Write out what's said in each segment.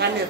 मान्य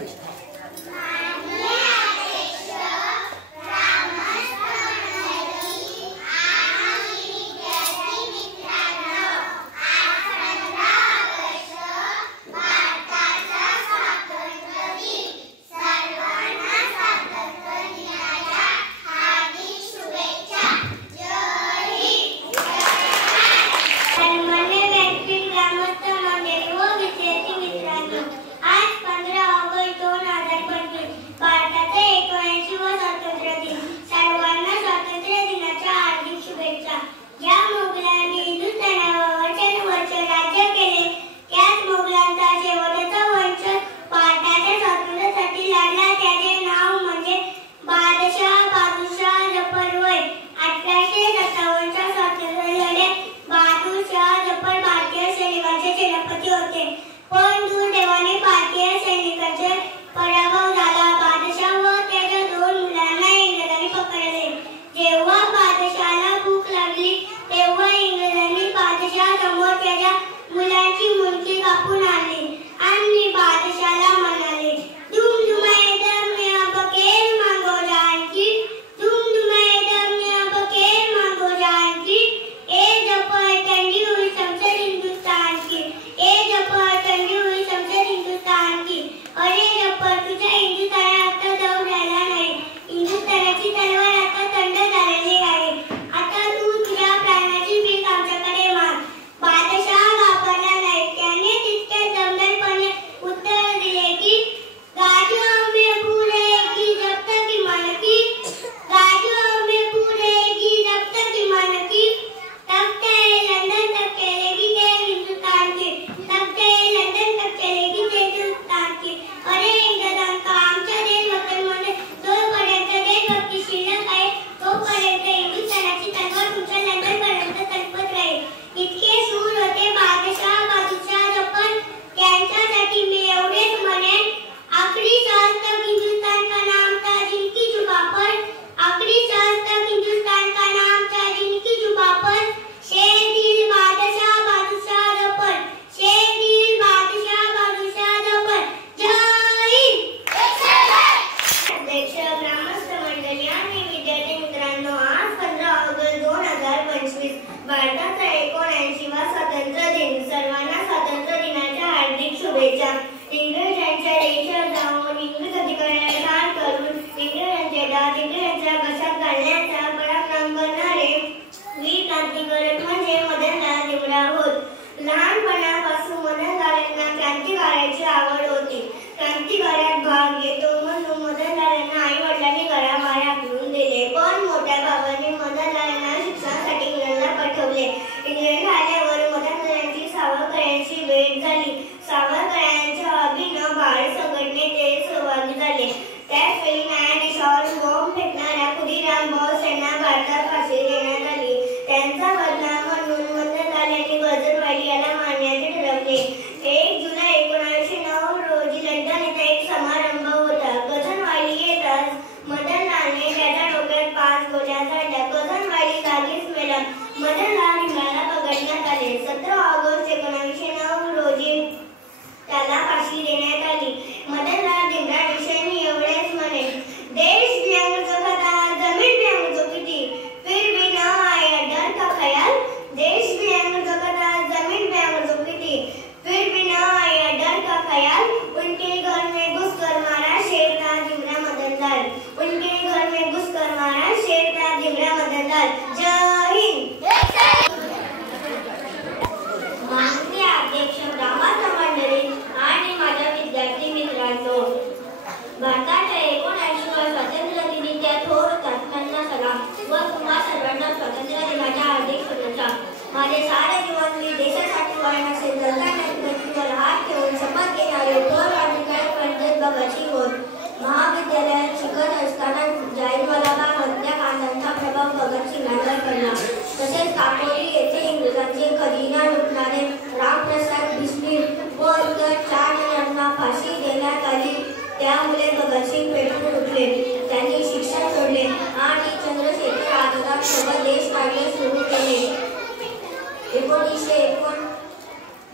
एकोणीसशे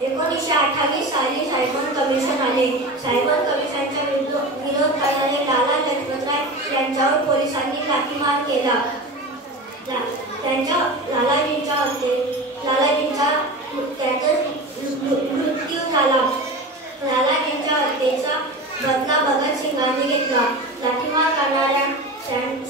28 साली सायमन कमिशन आले. सायमन कमिशनचा विरोध करणारे लाला लजपतराय यांच्यावर पोलिसांनी लाठीमार केला. लालाजींचा मृत्यू झाला. लालाजींच्या हत्येचा बदला भगतसिंगांनी घेतला. लाठीमार करणाऱ्या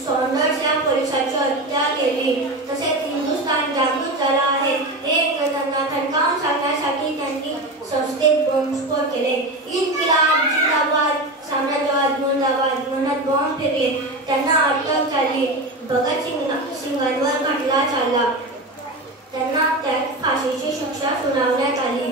सॉन्डर्स या पोलिसांची हत्या केली. तसेच हिंदुस्थान जागृत झाला आहे हे त्यांना ठणकावून सांगण्यासाठी त्यांनी संस्थेत बॉम्बस्फोट केले. इन्किलाब जिंदाबाद, साम्राज्यवाद मुर्दाबाद म्हणत बॉम्ब फिरले. त्यांना अटक झाली. भगतसिंगांवर खटला चालला. त्यांना त्यात फाशीची शिक्षा सुनावण्यात आली.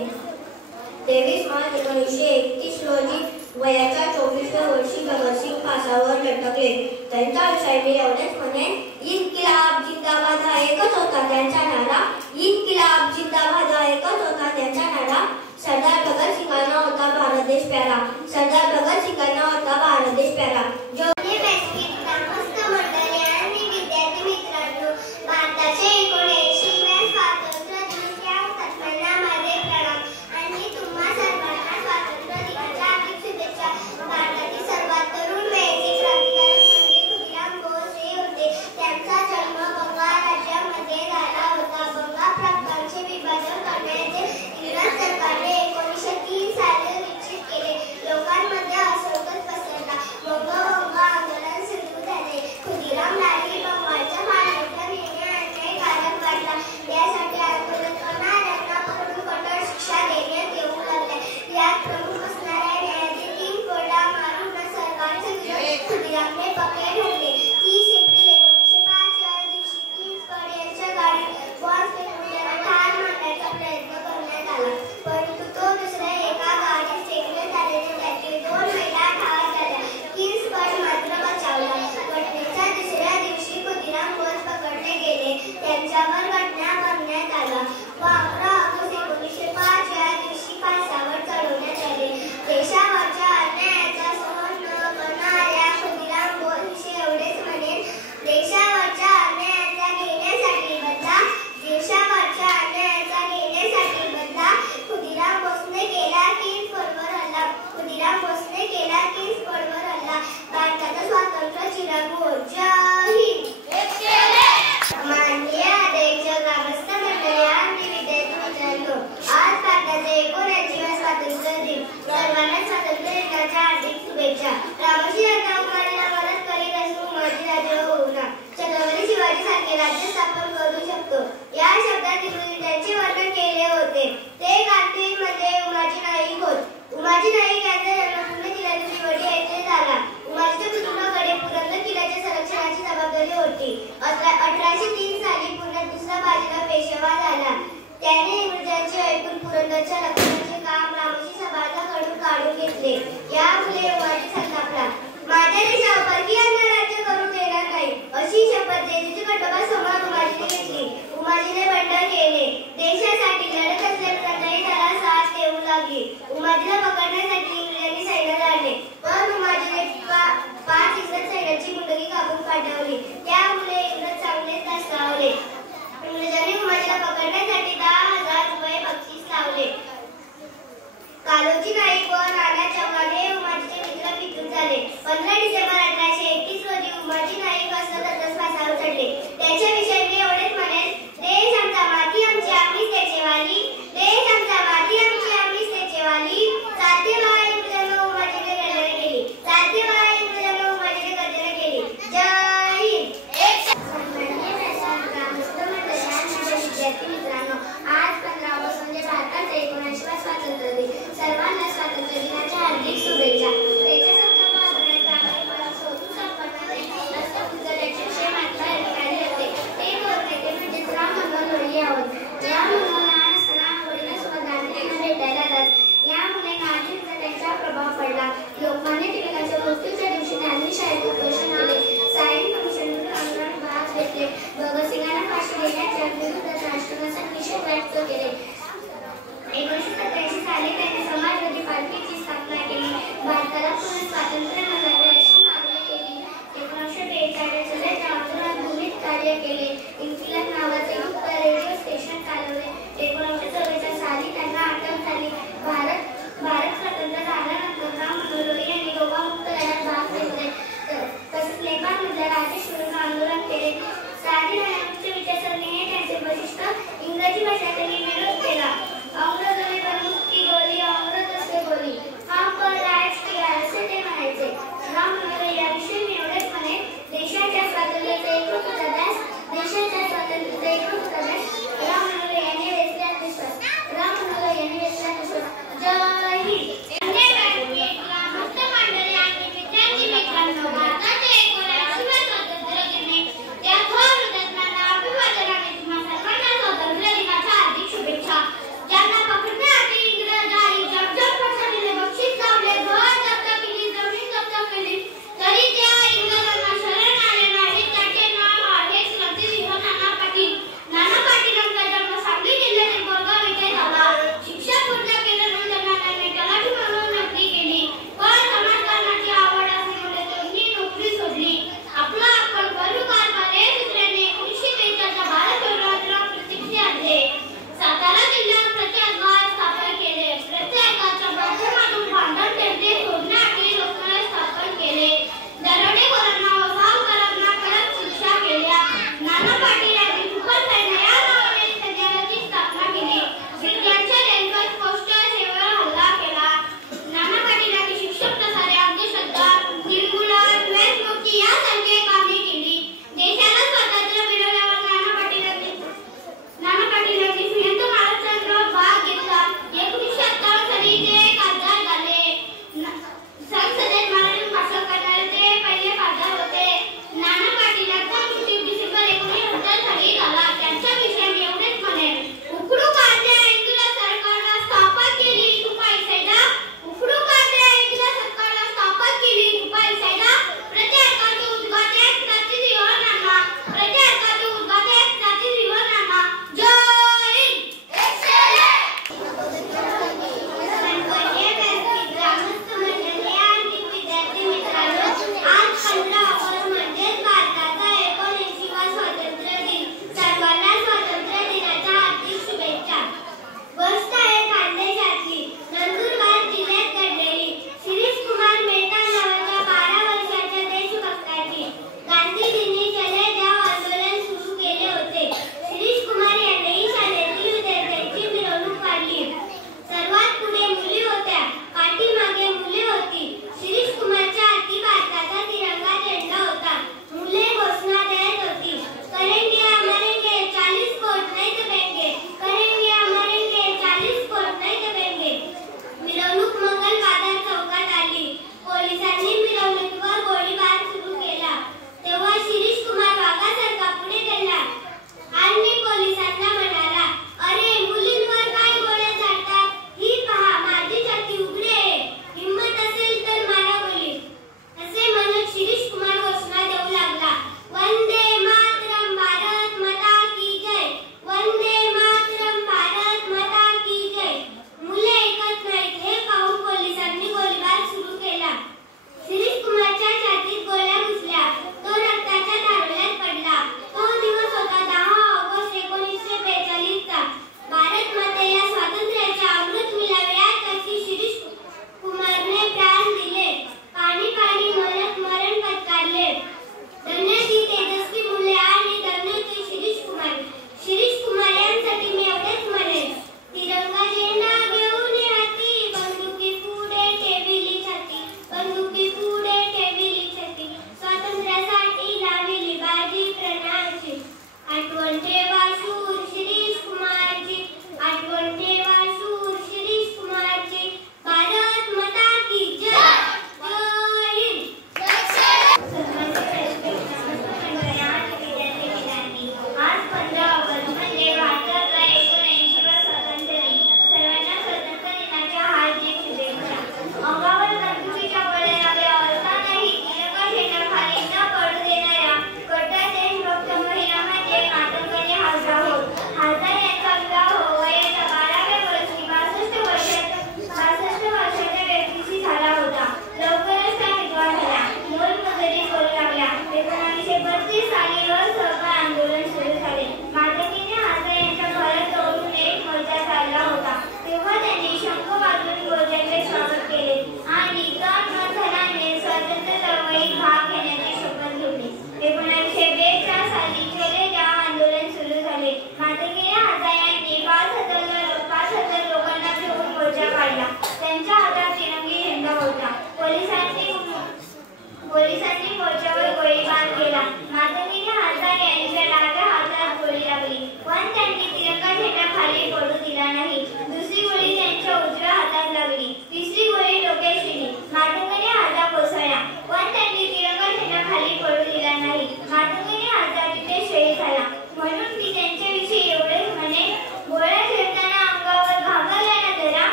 23 मार्च 1931 रोजी वयाच्या 24व्या वर्षी भगतसिंग फासावर लटकले. त्यांच्या विषयी मी एवढेच म्हणेन, इन्किलाब जिंदाबाद हा एकच होता त्यांचा नारा. इन्किलाब जिंदाबाद हा एकच होता त्यांचा नारा. सरदार भगतसिंगांना होता भारत देश प्यारा. सरदार भगतसिंगांना होता भारत देश प्यारा. भारताचे 79व्या स्वातंत्र्य दिवसाच्या सन्मानामध्ये प्रणाम आणि तुम्हा सर्वांना स्वातंत्र्य दिनाच्या हार्दिक शुभेच्छा. भारतातील सर्वात तरुण वयाचे क्रांतिकारक म्हणजे खुदिराम बोस हे होते. त्यांचा जन्म बंगाल राज्यामध्ये झाला होता. बंगाल प्रांतांचे विभाजन करण्याचे इंग्रज सरकारने 1903 साली निश्चित केले. लोकांमध्ये असंतोष पसरला. बंग आंदोलन सुरू झाले. खुदिराम लाली बंगालच्या मालकीचा निर्णय अन्यायकारक वाटला. यासाठी आंदोलन करणाऱ्यांना कठोर शिक्षा देण्यात येऊ लागल्या. यात प्रमुख असणाऱ्या न्यायाधीश किंगफोर्डला मारून सरकारचे विरोध खुदिरामने पक्के ठरले. 30 एप्रिल 1905 या दिवशी किंगफोर्ड यांच्या गाडीत बॉम्ब फेकून त्यांना ठार मारण्याचा प्रयत्न करण्यात आला. परंतु तो दुसऱ्या एका गाडीत फेकण्यात आल्याने त्यातील 2 महिला ठार झाल्या. किंगफोर्ड मात्र बचावला. घटनेच्या दुसऱ्या दिवशी खुदिराम बोस पकडले गेले. त्यांच्यावर घटना करण्यात आला. 11 ऑगस्ट 1905 या दिवशी फासावर चढवण्यात आले. देशावरच्या अन्यायाचा सहन न करणाऱ्या खुदिराम बोस विषयी एवढेच म्हणेन, देशावरच्या अन्यायाचा घेण्यासाठी बदला. देशावरच्या अन्यायाचा घेण्यासाठी बदला. खुदिराम बोसने केला किंगफोर्डवर हल्ला. खुदिराम बोसने केला किंगफोर्डवर हल्ला. भारताचं स्वातंत्र्य चिरागू हो. जय हिंद. माननीय अध्यक्ष, ग्रामस्थ मंडळी आणि विद्यार्थी मित्रांनो, आज भारताचे 79वा स्वातंत्र्य दिन. सर्वांना स्वातंत्र्य दिनाच्या हार्दिक शुभेच्छा. रामोशी यांना उमाजीला मदत करीत असून उमाजी राजे होऊ ना. छत्रपती शिवाजी सारखे राज्य स्थापन करू शकतो या शब्दात त्यांचे वर्णन केले होते. ते कार्तिक मध्ये उमाजी नाईक होत. उमाजी नाईक यांचा जन्म पुणे जिल्ह्यातील दिवडी येथे झाला. उमाजीच्या कुटुंबाकडे पुरंदर किल्ल्याच्या संरक्षणाची जबाबदारी होती. 1803 साली पुण्यात दुसरा बाजीराव पेशवा झाला. त्याने इंग्रजांचे ऐकून पुरंदरच्या रक्षणाचे काम रामोशी सभासदांकडून काढून घेतले. यामुळे उमाजी संतापला. माझ्या देशावर परकीयांना राज्य करू देणार नाही अशी शपथ जेजुरीच्या खंडोबासमोर उमाजीने घेतली. उमाजीने बंड केले. देशासाठी लढत असलेल्या प्रजाही त्याला साथ देऊ लागली. उमाजीला पकडण्यासाठी इंग्रजांनी सैन्य धाडले, पण उमाजीने 5 इंग्रज सैन्याची मुंडकी कापून पाठवली. त्यामुळे इंग्रज चांगलेच धास्तावले. इंग्रजांनी उमाजीला पकडण्यासाठी 10,000 रुपये बक्षीस लावले. कालोजी नाईक व नाना चव्हाण हे उमाजीचे मित्र पितूर झाले. 15 डिसेंबर 1831 रोजी उमाजी नाईक असततच फासावर चढले. त्याच्याविषयी मी एवढेच म्हणेन, देश आमचा माती आमची आम्हीच त्याचे वाली. देश आमचा माती आमची आम्हीच त्याचे वाली. साध्य बाळा इंग्रजांना उमाजीने गर्जना केली. साध्य बाळा इंग्रजांना उमाजीने गर्जना केली. जय हिंद. विद्यार्थी मित्रांनो, आज 15 ऑगस्ट म्हणजे भारताचा 79वा स्वातंत्र्य दिन. सर्वांना स्वातंत्र्य दिनाच्या हार्दिक शुभेच्छा. त्याच्या संदर्भात प्रामाणिकपणा शोधून सापडणारे राष्ट्रपुत्र महात्मा अधिकारी होते. ते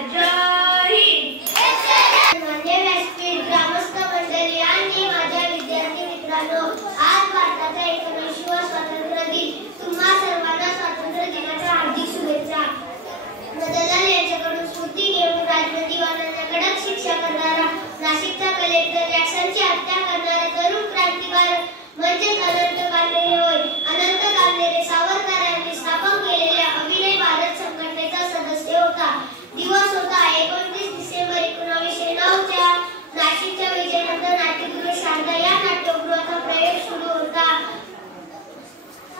जय हिंद. मान्य व्यासपीठ, ग्रामस्थ मंडळी आणि माझ्या विद्यार्थी मित्रांनो, आज भारताचा 19वा स्वातंत्र्य दिन. तुम्हा सर्वांना स्वातंत्र्य दिनाच्या हार्दिक शुभेच्छा. मदनलाल यांच्याकडून स्फूर्ती घेऊन राजनंदीवानांना कडक शिक्षा करणारा, नाशिकचा कलेक्टर जॅक्सनची हत्या करणारा तरुण क्रांतिकारक म्हणजे अनंत कान्हेरे होय. अनंत कान्हेरे सावरकरांनी स्थापन केलेल्या अभिनय भारत संघटनेचा सदस्य होता. दिवस होता 29 डिसेंबर 1909 च्या. नाशिकच्या विजयनंतर नाट्यगृह शारदा या नाट्यगृहाचा प्रयोग सुरू होता.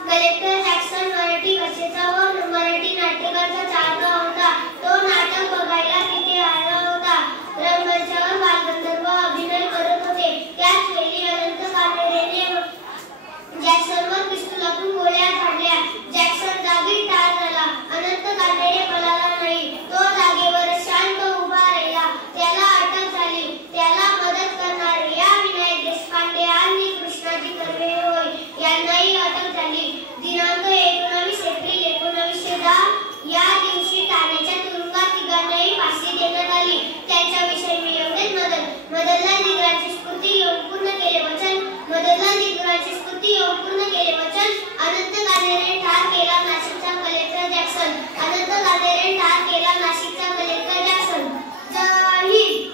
कलेक्टर जॅक्सन मराठी भाषेचा व मराठी नाट्यकारांचा चाहता होता. तो नाटक बघायला तिथे आला होता. रंगमंचावर बालगंधर्व अभिनय करत होते. त्याच वेळी अनंत कान्हेरेने जॅक्सनवर पिस्तुलातून गोळ्या झाडल्या. जॅक्सन जागीच ठार झाला. अनंत कान्हेरे पळाला नाही. तो जागेवर शांत उभा राहिला. त्याला अटक झाली. त्याला मदत करणारे या विनायक देशपांडे आणि कृष्णाजी कर्वे होय, यांनाही अटक झाली. दिनांक 19 एप्रिल 1910 या दिवशी ठाण्याच्या तुरुंगात तिघांनाही फाशी देण्यात आली. त्यांच्याविषयी मी एवढेच मदनलाल दिग्राची स्फूर्ती घेऊन पूर्ण केले वचन. मदनलाल दिग्राची स्फूर्ती घेऊन पूर्ण केले वचन. अनंत कान्हेरे ठार केला नाशिकचा कलेक्टर जॅक्सन. अनंत कान्हेरे ठार केला नाशिकचा कलेक्टर जॅक्सन. जय हिंद.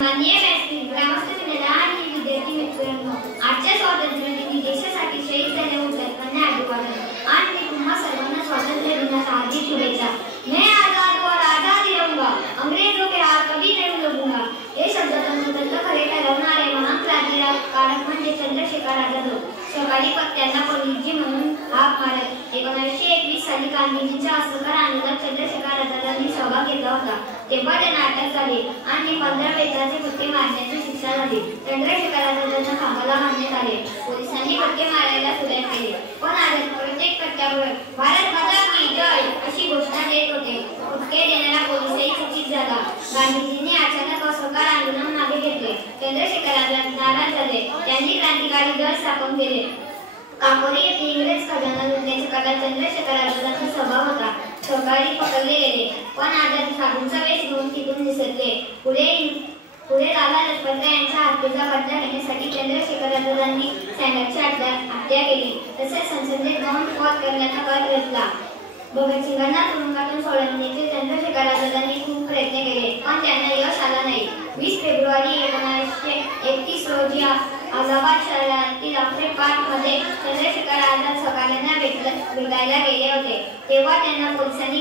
माननीय व्यासपीठ, ग्रामस्थ मंडळी आणि विद्यार्थी मित्रांनो, आजच्या स्वातंत्र्य दिनी देशासाठी शहीद झालेल्या हुतात्म्यांना अभिवादन आणि तुम्हा सर्वांना स्वातंत्र्य दिनाच्या हार्दिक शुभेच्छा. मैं आजाद और आजाद ही रहूंगा, अंग्रेजों के हाथ कभी नहीं लगूंगा. हे शब्द तंतोतंत खरे ठरवणारे महान क्रांतिकारक म्हणजे चंद्रशेखर आझाद होत. सकाळी त्यांना पंडितजी म्हणून हाक मारत. 1921 साली गांधीजींच्या असहकार आंदोलनात चंद्रशेखर आझादांनी सहभाग घेतला होता. तेव्हा त्यांना अटक झाली आणि 15 वेतनाचे फटके मारण्याची शिक्षा झाली. चंद्रशेखर आझादांना कामाला घालण्यात आले. पोलिसांनी फटके मारायला सुरुवात केली, पण आझाद प्रत्येक फटक्यावर भारत माता की जय अशी घोषणा देत होते. फटके देणारा पोलिसही चकित झाला. गांधीजींनी अचानक असहकार आंदोलन मागे घेतले. चंद्रशेखर आझाद नाराज झाले. त्यांनी क्रांतिकारी दल स्थापन केले. काकोरी येथे इंग्रज खजाना लुटण्याच्या काळात चंद्रशेखर आझादांचा स्वभाव होता. सकाळी पकडले गेले, पण आझाद साधूंचा वेश घेऊन तिथून निसटले. पुढे लाला लजपतराय यांच्या हत्येचा बदला घेण्यासाठी चंद्रशेखर आझादांनी सैन्याची हत्या केली. तसेच संसदेत बॉम्ब करण्याचा कट रचला. भगतसिंगांना तुरुंगातून सोडवण्याचे चंद्रशेखर आझादांनी खूप प्रयत्न केले, पण त्यांना यश आला नाही. 20 फेब्रुवारी 1931 रोजी अलाहाबाद शहरातील अफरे पार्क मध्ये चंद्रशेखर आझाद सकाळ्यांना भेटायला गेले होते. तेव्हा त्यांना पोलिसांनी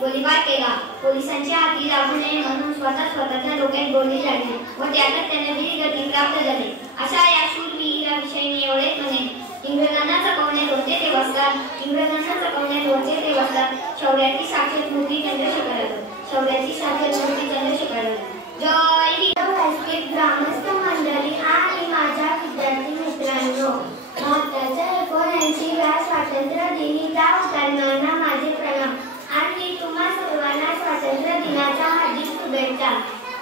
गोळीबार केला. पोलिसांच्या हाती लागू नये म्हणून स्वतःच्या डोक्यात गोळी लागली व त्यातच त्यांना वीरगती प्राप्त झाली. अशा या शूरवीराविषयी मी एवढेच म्हणेन. इंग्रजांना चकवण्यात होते ते वस्तात. इंग्रजांना चकवण्यात होते ते वस्तात. शौर्याची साक्षात मूर्ती चंद्रशेखर आझाद. शौर्याची साक्षात मूर्ती चंद्रशेखर आझाद. जय हिंद. व्यासपीठ, ग्रामस्थ मंडळी आणि माझ्या विद्यार्थी मित्रांनो, भारताच्या 79व्या स्वातंत्र्य दिनी त्या हुतात्म्यांना माझे प्रणाम आणि तुम्हा सर्वांना स्वातंत्र्य दिनाच्या हार्दिक शुभेच्छा.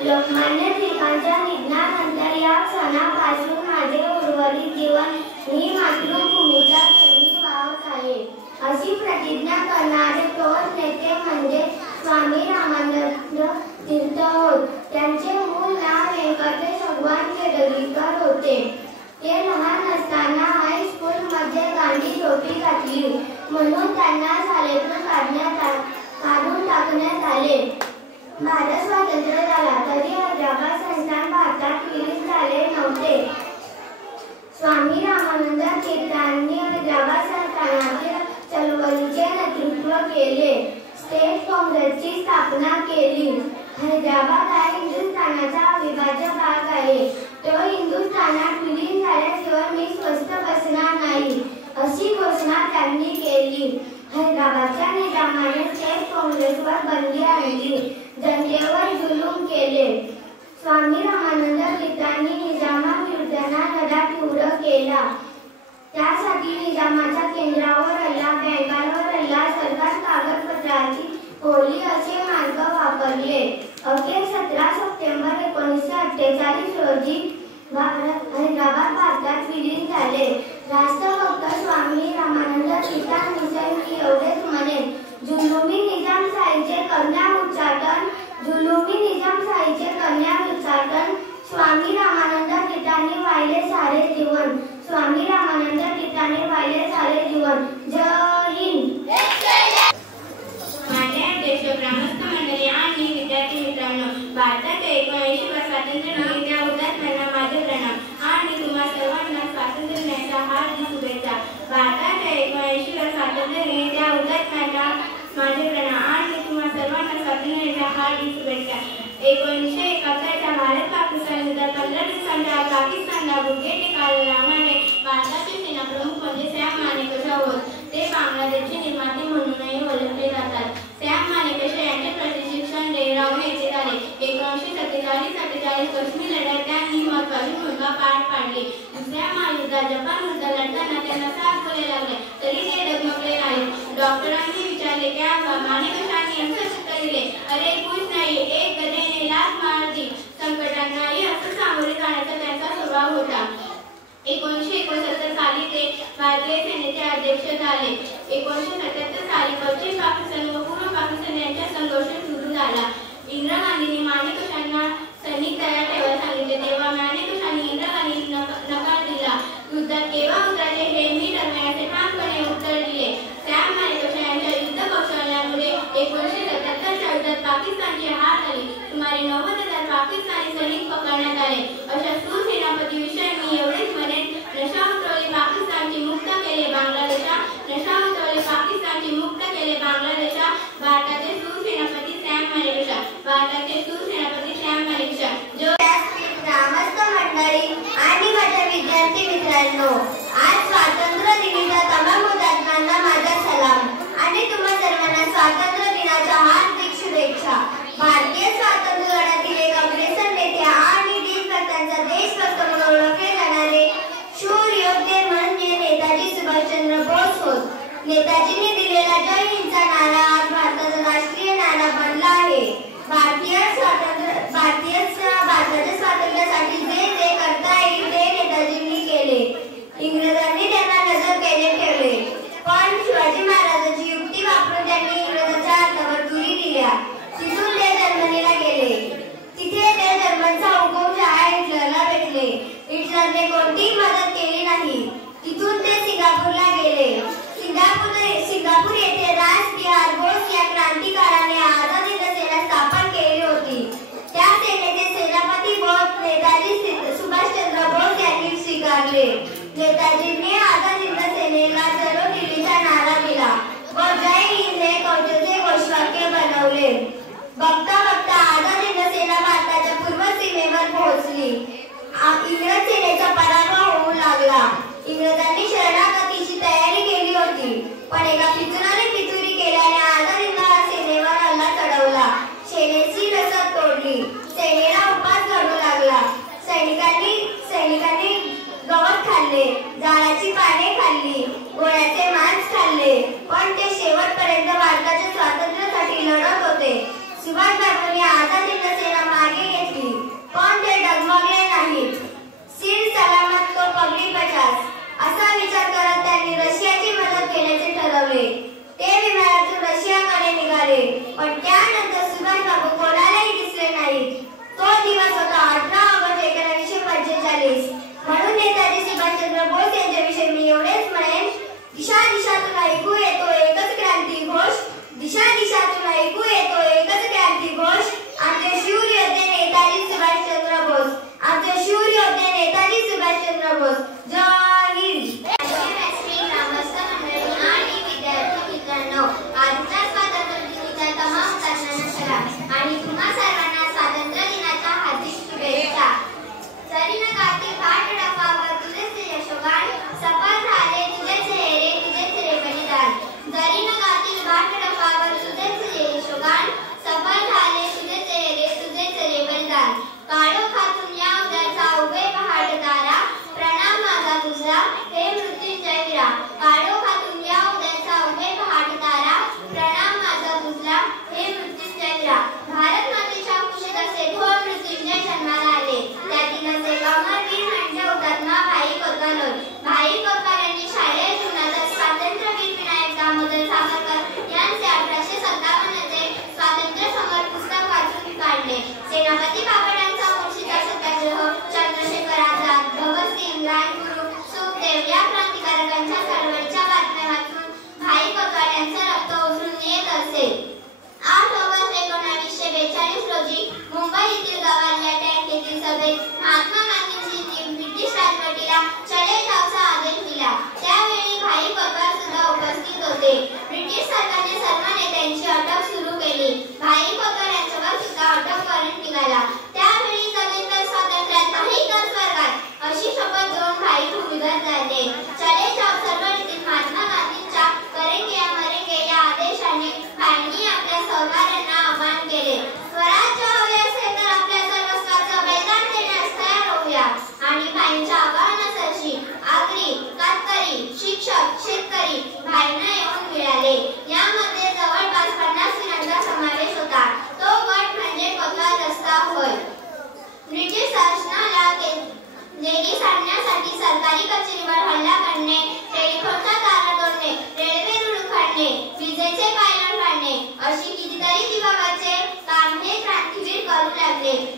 लोकमान्य टिळकांच्या निधनानंतर या क्षणापासून माझे उर्वरित जीवन ही मातृभूमीच्या चरणी वाहत आहे अशी प्रतिज्ञा करणारे थोर नेते म्हणजे स्वामी रामानंद तीर्थ होत. त्यांचे मूळ नाव व्यंकटेश भगवान केडगीकर होते. ते लहान असताना हायस्कूल मध्ये गांधी टोपी घातली म्हणून त्यांना शाळेतून काढून टाकण्यात आले. भारत स्वतंत्र झाला तरी हैदराबाद संस्थान भारतात विलीन झाले नव्हते. स्वामी रामानंद तीर्थांनी हैदराबाद संस्थानातील चळवळीचे नेतृत्व केले. स्टेट काँग्रेसची स्थापना केली. हैदराबाद हा हिंदुस्थानाचा अविभाज्य भाग आहे. तो हिंदुस्थानात विलीन झाल्याशिवाय मी स्वस्थ बसणार नाही अशी घोषणा त्यांनी केली. हैदराबादच्या निजामाने स्टेट काँग्रेसवर बंदी आणली. जनतेवर जुलूम केले. स्वामी रामानंद तीर्थांनी निजामाविरुद्ध लढा तीव्र केला. त्यासाठी निजामाच्या केंद्रावर हल्ला, बँकांवर हल्ला, सरकार कागदपत्राची होळी असे मार्ग वापरले. अखेर 17 सप्टेंबर 1948 रोजी हैदराबाद भारतात विलीन झाले. राष्ट्रभक्त स्वामी रामानंद तीर्थांविषयी मी एवढेच म्हणेन. जुलुमी निजामशाहीचे कन्या उच्चाटन सेना ब्रिगेडियरने भारताचे सेनाप्रमुख म्हणजे सॅम मानेकशॉ होत. ते बांगलादेशचे निर्माते म्हणूनही ओळखले जातात. सॅम मानेकशॉ यांचे प्रशिक्षण डेहराडून येथे झाले. 1947-48 काश्मीर लढ्यात त्यांनी महत्त्वाची भूमिका पार पाडली. दुसऱ्या महायुद्धात जपान विरुद्ध लढताना त्यांना 7 गोळ्या लागल्या तरी ते डगमगले नाहीत. डॉक्टरांनी विचारले की मानेकशॉंनी असं उत्तर दिले, अरे कुछ नाही, एक गधेने लाथ मार दी. संकटांनाही असं सामोरे जाण्याचा त्यांचा स्वभाव होता. 1969 साली ते भारतीय सेनेचे अध्यक्ष झाले. 1977 साली पश्चिम पाकिस्तान व पूर्व पाकिस्तान यांच्यात संघर्ष सुरू झाला. इंदिरा गांधींनी मानेकशॉंना सैनिक तयार ठेवायला सांगितले तेव्हा मानेकशॉंनी इंदिरा गांधींना नकार दिला. युद्धात केव्हा उतरायचे हे मी ठरवण्याचे ठामपणे उत्तर दिले. सॅम मानेकशॉ यांच्या युद्ध कौशल्यामुळे 1977च्या युद्धात पाकिस्तानची हार झाली. सुमारे 90,000 पाकिस्तानी सैनिक पकडण्यात आले. अशा शूर सेनापतीविषयी मी एवढेच म्हणेन, नशा उतरवली पाकिस्तानची मुक्त केले बांगलादेशा, नशा उतरवली पाकिस्तानची मुक्त केले बांगलादेशा. भारताचे शूर सेनापती सॅम मानेकशॉ, भारताचे शूर सेनापती सॅम मानेकशॉ. ग्रामस्थ मंडळी आणि माझ्या विद्यार्थी मित्रांनो, आज स्वातंत्र्य दिनाच्या तमाम हुतात्म्यांना माझा सलाम आणि तुम्हा सर्वांना स्वातंत्र्य दिनाच्या हार्दिक शुभेच्छा. भारतीय स्वातंत्र्य लढ्यातील एक अग्रेसर नेते आणि देशभक्तांचा देशभक्त म्हणून ओळखले जाणारे शूर योद्धे म्हणजे नेताजी सुभाषचंद्र बोस होत. नेताजींनी दिलेला जय हिंदचा नारा आज भारताचा राष्ट्रीय नारा बनला आहे. भारताच्या स्वातंत्र्यासाठी जे जे करता येईल ते नेताजींनी केले. इंग्रजांनी त्यांना नजर केले ठेवले, पण शिवाजी महाराजांची युक्ती वापरून त्यांनी इंग्रजांच्या हातावर तुरी दिल्या. तिथून ते जर्मनीला गेले. तिथे ते जर्मनचा हुकुमशहा हिटलरला भेटले. हिटलरने कोणतीही मदत केली नाही. तिथून ते सिंगापूरला गेले. सिंगापूर येथे रासबिहार बोस या क्रांतिकारकाने आझाद हिंद सेना स्थापन केली होती. त्या सेनेचे सेनापती पद नेताजी सुभाषचंद्र बोस यांनी स्वीकारले. नेताजींनी आझाद हिंद सेनेला चलो दिल्लीचा नारा दिला व जय हिंद हे कौतुके घोषवाक्य बनवले. बघता बघता आझाद हिंद सेना भारताच्या पूर्व सीमेवर पोहोचली. इंग्रज सेनेचा पराभव होऊ लागला. इंग्रजांनी शरणागतीची तयारी केली होती, पण एका फितुराने फितुरी केल्याने आझाद हिंद सेनेवर हल्ला चढवला. सेनेची रसद तोडली. सेनेला उपास घडू लागला. सैनिकांनी गवत खाल्ले, झाडाची पाने खाल्ली, घोड्याचे मांस खाल्ले, पण ते शेवटपर्यंत भारताच्या स्वातंत्र्यासाठी लढत होते. सुभाषबाबूंनी आझाद हिंद सेना मागे घेतली, पण ते डगमगले नाहीत. सिर सलामत तो पगडी पचास असा विचार करत त्यांनी रशियाची मदत घेण्याचे ठरवले. ते विमानातून रशियाकडे निघाले, पण त्यानंतर सुभाषबाबू कोणालाही दिसले नाहीत. तो दिवस होता 18 ऑगस्ट 1945. म्हणून नेताजी सुभाषचंद्र बोस यांच्याविषयी मी एवढेच म्हणेन, दिशा दिशातून ऐकू येतो एकच क्रांती घोष, दिशा दिशातून ऐकू येतो एकच क्रांती घोष.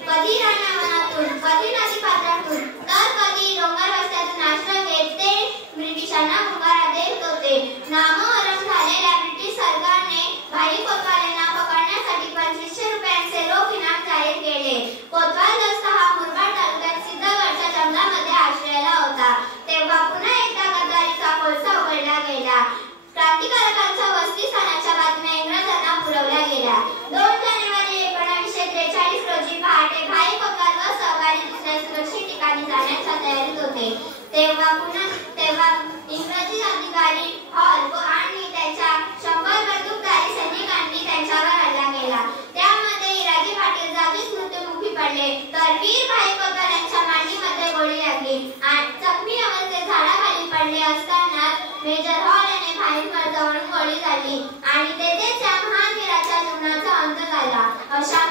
कधी रानावनातून, कधी नदी पात्रातून, तर कधी डोंगर रस्त्यातून आश्रय घेत ते ब्रिटिशांना मुंगारा देत होते. नामोहरम झालेल्या ब्रिटिश सरकारने भाई कोतवालांना पकडण्यासाठी 2500 रुपयांचे रोख इनाम जाहीर केले. कोतवाल दस्त हा मुरबाड तालुक्यात सिद्धगडच्या जंगलामध्ये आश्रयाला होता. तेव्हा पुन्हा एकदा गद्दारीचा कोळसा उघडला गेला. क्रांतिकारकांच्या वसतिस्थानाच्या बातम्या इंग्रजांना पुरवल्या गेल्या. 2 जानेवारी 1943 रोजी पहाटे भाई कोतवाल व सहकारी दुसऱ्या सुरक्षित ठिकाणी जाण्याच्या तयारीत होते. तेव्हा इंग्रजी अधिकारी हॉल आणि त्याच्या 100 बंदूकधारी सैनिकांनी त्यांच्यावर हल्ला केला. त्यामध्ये इराजी पाटील जागीच मृत्युमुखी पडले, तर वीर भाई कोतवाल यांच्या मांडीमध्ये गोळी लागली. जखमी अवस्थेत झाडाखाली पडले असताना मेजर हॉल याने भाईंवर जवळून गोळी झाडली आणि तेथेच या महान वीराच्या जीवनाचा अंत झाला. अशा